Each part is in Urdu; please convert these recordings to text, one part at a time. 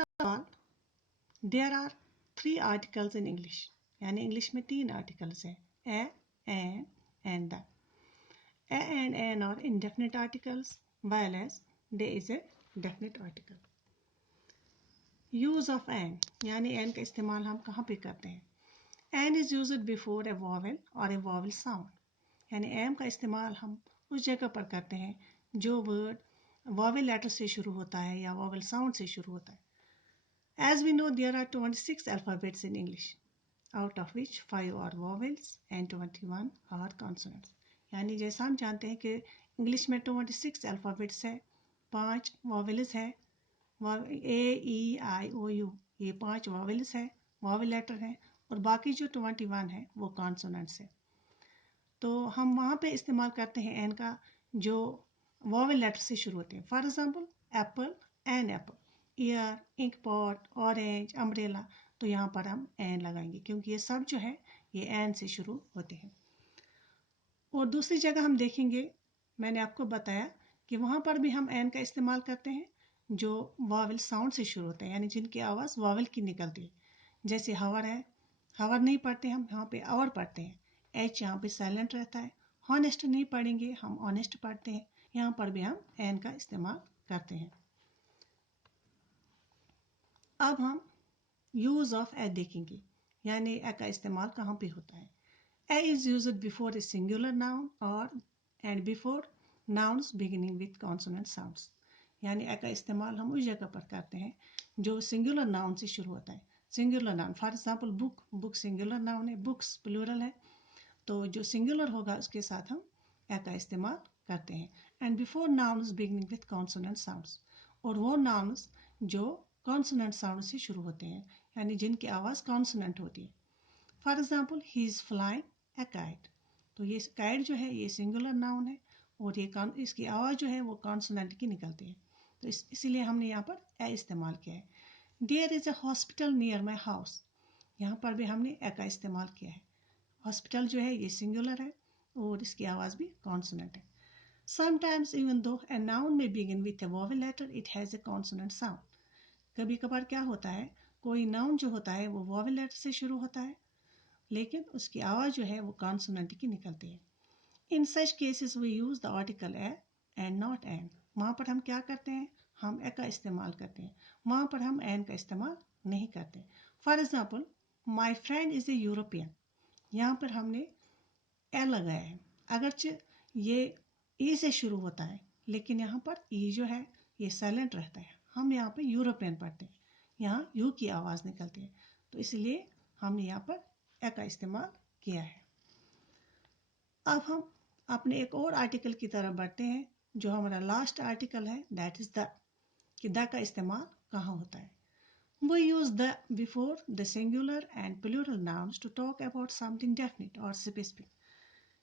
of all, there are 3 articles in English. یعنی انگلش میں 3 articles ہیں. A, an, and the. A and an are indefinite articles, while as they is a definite article. Use of an, یعنی an کا استعمال ہم کہاں پہ کرتے ہیں. An is used before a vowel or a vowel sound. یعنی am کا استعمال ہم اس جگہ پر کرتے ہیں جو ورڈ واول لیٹر سے شروع ہوتا ہے یا واول ساؤنڈ سے شروع ہوتا ہے. As we know, there are 26 alphabets in English, out of which 5 are vowels and 21 are consonants. یعنی جیسا ہم جانتے ہیں کہ انگلش میں 26 الفابیٹس ہے, 5 واولز ہے, اے ای آئی او یو, یہ 5 واولز ہے, واول لیٹر ہیں, اور باقی جو 21 ہے وہ کانسوننٹس ہے. تو ہم وہاں پہ استعمال کرتے ہیں این کا جو واول لیٹر سے شروع ہوتے ہیں. For example apple, an apple, air, ink pot, orange, umbrella, تو یہاں پر ہم این لگائیں گے کیونکہ یہ سب جو ہے یہ این سے شروع ہوتے ہیں. اور دوسری جگہ ہم دیکھیں گے, میں نے آپ کو بتایا کہ وہاں پر بھی ہم این کا استعمال کرتے ہیں جو واول ساؤنڈ سے شروع ہوتے ہیں, یعنی جن کی آواز واول کی نکلتی ہے. جیسے ہور ہے, ہور نہیں پڑھتے ہم, یہاں پہ اور پڑھتے ہیں. ایچ یہاں پہ سائلنٹ رہتا ہے. ہانیسٹ نہیں پڑھیں گے, ہم آنیسٹ پڑھتے ہیں. یہاں پر بھی ہم این کا استعمال کرتے ہیں. اب ہم یوز آف اے دیکھیں گے, یعنی اے کا استعمال کہاں پہ ہوتا ہے. A is used before a singular noun اور and before nouns beginning with consonant sounds. یعنی اے کا استعمال ہم اس جگہ پر کرتے ہیں جو سنگولر ناؤن سے شروع ہوتا ہے. Singular noun, for example book, book singular noun ہے, بکس پلورل ہے, تو جو سنگولر ہوگا اس کے ساتھ ہم اے کا استعمال کرتے ہیں. And before nouns beginning with consonant sounds, اور وہ ناؤنس جو کانسوننٹ ساؤنڈ سے شروع ہوتے ہیں, یعنی جن کی آواز کانسوننٹ ہوتی ہے. For example he is flying a kite, تو یہ کائٹ جو ہے یہ سنگولر ناؤن ہے اور یہ اس کی آواز جو ہے وہ کانسوننٹ کی نکلتی ہے, تو اسی لیے ہم نے یہاں پر اے استعمال کیا ہے. There is a hospital near my house, یہاں پر بھی ہم نے اے کا استعمال کیا ہے. ہاسپٹل جو ہے یہ سنگولر ہے اور اس کی آواز بھی کانسوننٹ ہے. Sometimes even though a noun may begin with a vowel letter, it has a consonant sound. کبھی کبھار کیا ہوتا ہے, کوئی ناؤن جو ہوتا ہے وہ واول لیٹر سے شروع ہوتا ہے لیکن اس کی آواز جو ہے وہ کانسوننٹ کی نکلتی ہے. In such cases we use the article a and not an. وہاں پر ہم کیا کرتے ہیں, ہم اے کا استعمال کرتے ہیں, وہاں پر ہم این کا استعمال نہیں کرتے. For example my friend is a European, یہاں پر ہم نے اے لگایا ہے, اگرچہ یہ ای سے شروع ہوتا ہے لیکن یہاں پر ای جو ہے یہ سائلنٹ رہتا ہے. ہم یہاں پہ یوروپین پڑھتے ہیں, یہاں یو کی آواز نکلتی ہے, تو اس لیے ہم نے یہاں پر اے کا استعمال کیا ہے. اب ہم اپنے ایک اور آرٹیکل کی طرف بڑھتے ہیں جو ہمارا لاسٹ آرٹیکل ہے, دیٹ از دا, کہ دا کا استعمال کہاں ہوتا ہے. We use the before the singular and plural nouns to talk about something definite or specific.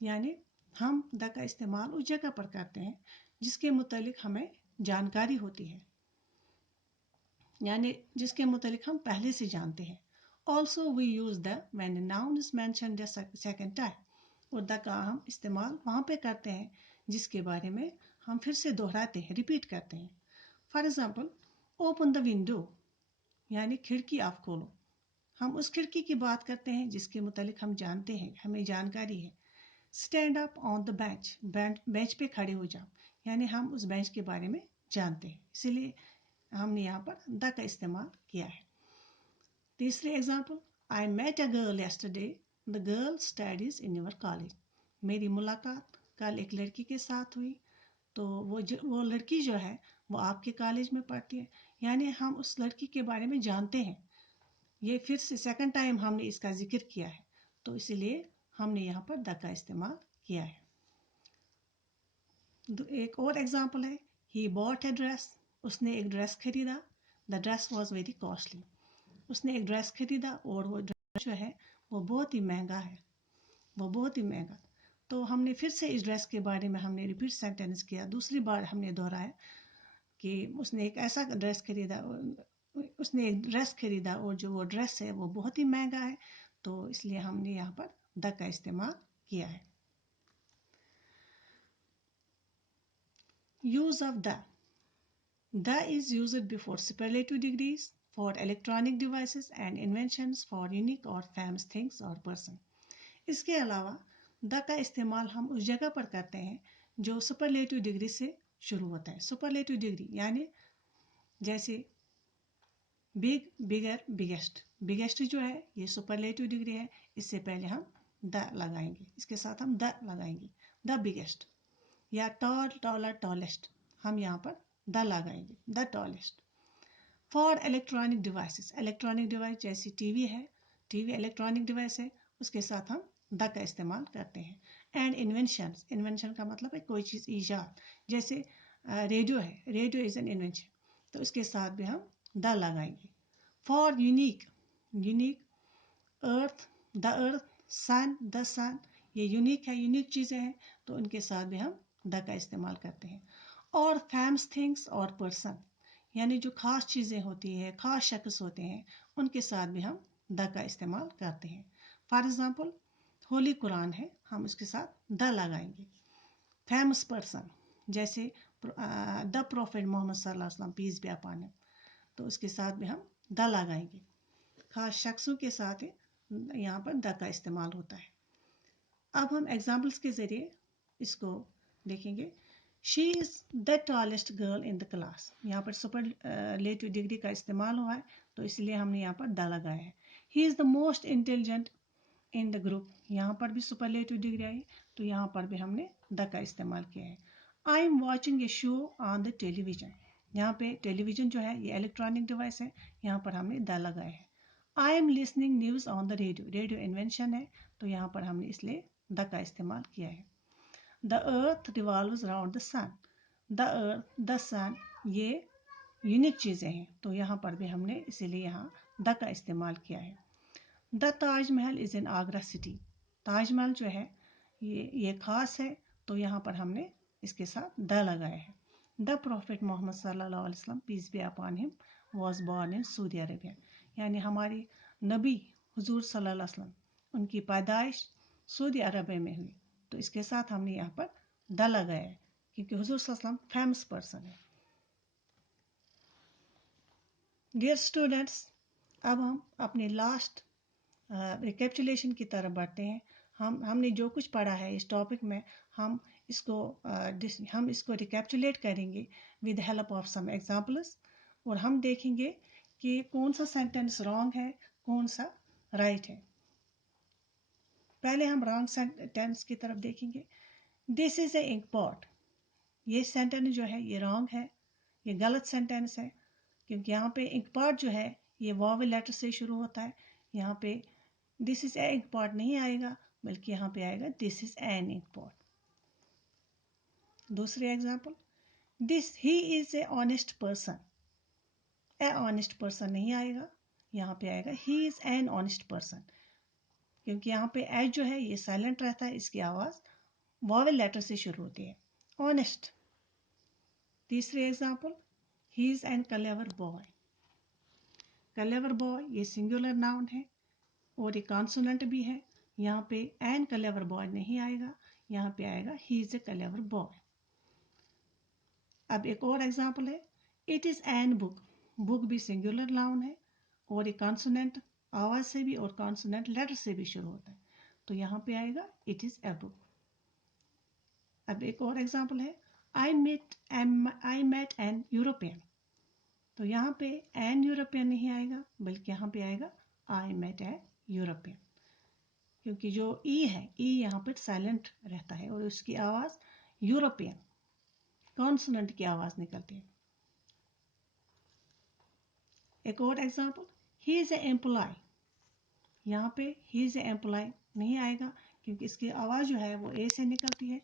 یعنی ہم دا کا استعمال اس جگہ پر کرتے ہیں جس کے متعلق ہمیں جانکاری ہوتی ہے, یعنی جس کے متعلق ہم پہلے سے جانتے ہیں. Also we use the when a noun is mentioned a second time. اور دا کا ہم استعمال وہاں پہ کرتے ہیں جس کے بارے میں ہم پھر سے دہراتے ہیں, ریپیٹ کرتے ہیں. For example open the window, یعنی کھڑکی آپ کھولو. ہم اس کھڑکی کی بات کرتے ہیں جس کے متعلق ہم جانتے ہیں, ہمیں جانکاری ہے. اسٹینڈ اپ آن دا بینچ, بینچ پہ کھڑے ہو جاؤ, یعنی ہم اس بینچ کے بارے میں جانتے ہیں, اسی لیے ہم نے یہاں پر دا کا استعمال کیا ہے. تیسری example I met a girl yesterday, the girl studies in your college. میری ملاقات کل ایک لڑکی کے ساتھ ہوئی, تو وہ لڑکی جو ہے وہ آپ کے کالج میں پڑھتی ہے, یعنی ہم اس لڑکی کے بارے میں جانتے ہیں. یہ پھر سے سیکنڈ ٹائم ہم نے اس کا ذکر کیا ہے, تو اسی لیے ہم نے یہاں پر دا کا استعمال کیا ہے. ایک اور ایگزامپل ہے ہی باٹ اے ڈریس, اس نے ایک ڈریس خریدا. دا ڈریس واز ویری کاسٹلی, اس نے ایک ڈریس خریدا اور وہ ڈریس جو ہے وہ بہت ہی مہنگا ہے, وہ بہت ہی مہنگا. تو ہم نے پھر سے اس ڈریس کے بارے میں ہم نے ریپیٹ سینٹینس کیا, دوسری بار ہم نے دہرایا کہ اس نے ایک ایسا ڈریس خریدا, اس نے ایک ڈریس خریدا اور جو وہ ڈریس ہے وہ بہت ہی مہنگا ہے, تو اس لیے ہم نے یہاں پر دا کا استعمال کیا ہے. Use of the, The is used before superlative degrees for electronic devices and inventions for unique or famous things or person. اس کے علاوہ دا کا استعمال ہم اس جگہ پر کرتے ہیں جو سپرلیٹو ڈگری سے شروع ہوتا ہے. سپرلیٹو ڈگری یعنی جیسے بگ، بگر، بگیسٹ. بگیسٹ جو ہے یہ سپرلیٹو ڈگری ہے، اس سے پہلے ہم دا لگائیں گے، اس کے ساتھ ہم دا لگائیں گے، دا بگیسٹ. یا ٹال، ٹالر، ٹالسٹ، ہم یہاں پر دا لگائیں گے، the tallest. For electronic devices, electronic device جیسی ٹی وی ہے، ٹی وی الیکٹرانک ڈیوائس ہے، اس کے ساتھ ہم دا کا استعمال کرتے ہیں. اینڈ انوینشنس، انوینشن کا مطلب ہے کوئی چیز ایجاد، جیسے ریڈیو ہے، ریڈیو از این انوینشن، تو اس کے ساتھ بھی ہم دا لگائیں گے. فار یونیک، یونیک، ارتھ، دا ارتھ، سن، دا سن، یہ یونیک ہے، یونیک چیزیں ہیں، تو ان کے ساتھ بھی ہم دا کا استعمال کرتے ہیں. اور فیمس تھنگس اور پرسن، یعنی جو خاص چیزیں ہوتی ہیں، خاص شخص ہوتے ہیں، ان کے ساتھ بھی ہم دا کا استعمال کرتے ہیں. فار ایگزامپل ہولی قرآن ہے، ہم اس کے ساتھ دا لگائیں گے. فیمس پرسن جیسے دا پروفیٹ محمد صلی اللہ علیہ وسلم، پیس بی اپان ہم، تو اس کے ساتھ بھی ہم دا لگائیں گے. خاص شخصوں کے ساتھ یہاں پر دا کا استعمال ہوتا ہے. اب ہم ایگزامپلس کے ذریعے اس کو دیکھیں گے. She is the tallest girl in the class, یہاں پر سپرلیٹو ڈگری کا استعمال ہوا ہے، تو اس لیے ہم نے یہاں پر دا لگایا ہے. He is the most intelligent in the group, یہاں پر بھی سپرلیٹو ڈگری آئی، تو یہاں پر بھی ہم نے دا کا استعمال کیا ہے. I am watching a show on the television, یہاں پہ ٹیلی ویژن جو ہے یہ الیکٹرانک ڈیوائس ہے، یہاں پر ہم نے دا لگایا ہے. I am listening news on the radio, radio invention ہے، تو یہاں پر ہم نے اس لیے دا کا استعمال کیا ہے. دا ارتھ ریوالوز اراؤنڈ دا سن، دا ارتھ، دا سن، یہ یونیک چیزیں ہیں، تو یہاں پر بھی ہم نے اسی لیے یہاں دا کا استعمال کیا ہے. دا تاج محل از ان آگرہ سٹی، تاج محل جو ہے یہ خاص ہے، تو یہاں پر ہم نے اس کے ساتھ دا لگایا ہے. دا پروفیٹ محمد صلی اللہ علیہ وسلم، پیس بی اپان ہم، واز بورن ان سعودی عربیہ، یعنی ہماری نبی حضور صلی اللہ علیہ وسلم، ان کی پیدائش سعودی عربیہ میں ہوئی، تو اس کے ساتھ ہم نے یہاں پر دا لگایا ہے، کیونکہ حضور صلی اللہ علیہ وسلم فیمس پرسن ہے. ڈیئر اسٹوڈینٹس، اب ہم اپنے لاسٹ ریکیپچولیشن کی طرف بڑھتے ہیں. ہم نے جو کچھ پڑھا ہے اس ٹاپک میں، ہم اس کو ریکیپچولیٹ کریں گے with help of some examples, اور ہم دیکھیں گے کہ کون سا سینٹینس رانگ ہے، کون سا رائٹ ہے. پہلے ہم رانگ سینٹینس کی طرف دیکھیں گے. دس از اے انک پاٹ، یہ سینٹینس جو ہے یہ رانگ ہے، یہ غلط سینٹینس ہے، کیونکہ یہاں پہ انک پاٹ جو ہے یہ واول لیٹر سے شروع ہوتا ہے. یہاں پہ دس از اے انک پاٹ نہیں آئے گا، بلکہ یہاں پہ آئے گا دس از این انک پاٹ. دوسری ایگزامپل، دس ہی از اے آنےسٹ پرسن، اے آنےسٹ پرسن نہیں آئے گا، یہاں پہ آئے گا ہی از این آنےسٹ پرسن، کیونکہ یہاں پہ ایچ جو ہے یہ سائلنٹ رہتا ہے، اس کی آواز واول لیٹر سے شروع ہوتی ہے. آنےسٹ. تیسری example, he is an clever boy. Clever boy یہ سنگولر ناؤن ہے اور یہ کانسوننٹ بھی ہے، یہاں پہ این کلیور بوائے نہیں آئے گا، یہاں پہ آئے گا ہی از اے کلیور بوائے. اب ایک اور ایگزامپل ہے، اٹ از این بک. بک بھی سنگولر ناؤن ہے اور یہ کانسوننٹ آواز سے بھی اور کانسوننٹ لیٹر سے بھی شروع ہوتا ہے، تو یہاں پہ آئے گا اٹ از اے بک. اب ایک اور ایگزامپل ہے، آئی میٹ این یوروپین. تو یہاں پہ این یوروپین نہیں آئے گا، بلکہ یہاں پہ آئے گا آئی میٹ اے یوروپین، کیونکہ جو ای ہے، ای یہاں پہ سائلنٹ رہتا ہے اور اس کی آواز یوروپین کانسوننٹ کی آواز نکلتی ہے. ایک اور ایگزامپل، ہی از اے امپلائی. یہاں پہ ہی از اے امپلائی نہیں آئے گا، کیونکہ اس کی آواز جو ہے وہ اے سے نکلتی ہے،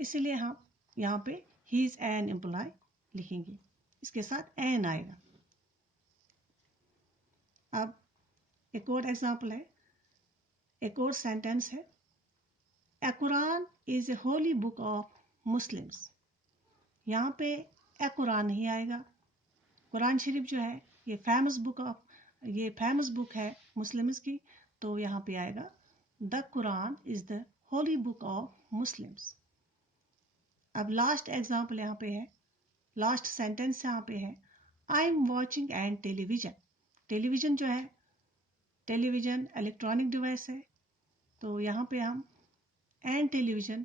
اسی لیے ہم یہاں پہ ہی از این امپلائی لکھیں گے، اس کے ساتھ این آئے گا. اب ایک اور ایگزامپل ہے، ایک اور سینٹینس ہے، اے قرآن از اے ہولی بک آف مسلمس. یہاں پہ اے قرآن نہیں آئے گا. قرآن شریف جو ہے یہ فیمس بک ہے مسلمس کی، تو یہاں پہ آئے گا the Quran is the holy book of Muslims. اب لاسٹ ایگزامپل یہاں پہ ہے، لاسٹ سینٹینس یہاں پہ ہے I am watching and television. Television جو ہے ٹیلی ویژن الیکٹرانک ڈیوائس ہے، تو یہاں پہ ہم اینڈ ٹیلی ویژن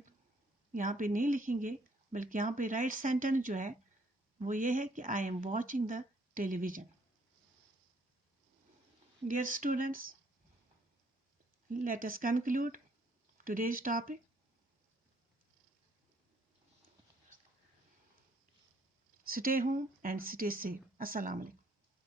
یہاں پہ نہیں لکھیں گے، بلکہ یہاں پہ رائٹ سینٹینس جو ہے وہ یہ ہے کہ I am watching the television. Dear students, let us conclude today's topic. Stay home and stay safe. Assalamu alaikum.